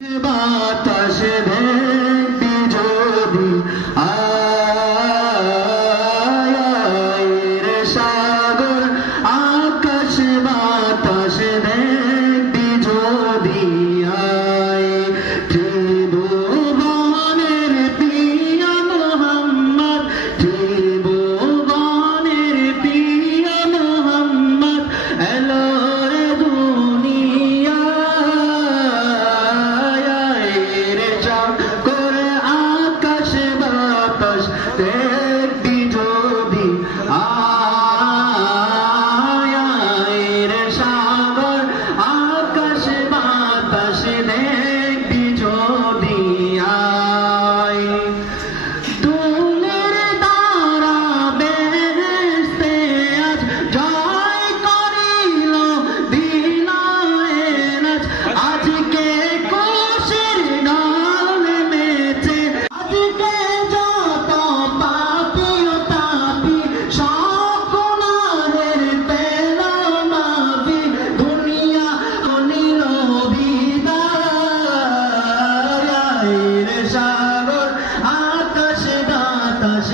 বাতাস দেখবি যদি আয় রে সাগর আকাশ বাতাস দেখবি যদি আয় ত্রিভুবনের প্রিয় মোহাম্মদ ত্রিভুবনের প্রিয় মোহাম্মদ এলো রে দুনিয়া দেখবি যদি আয় রে সাগর আকাশ বাতাস দেখবি যদি আয় দুলের দ্বারা বেহেশতে আজ জয় করিল দিল এলাজ আজকে খুশির গান মেতে আজকে সাগর আকাশ বাতাস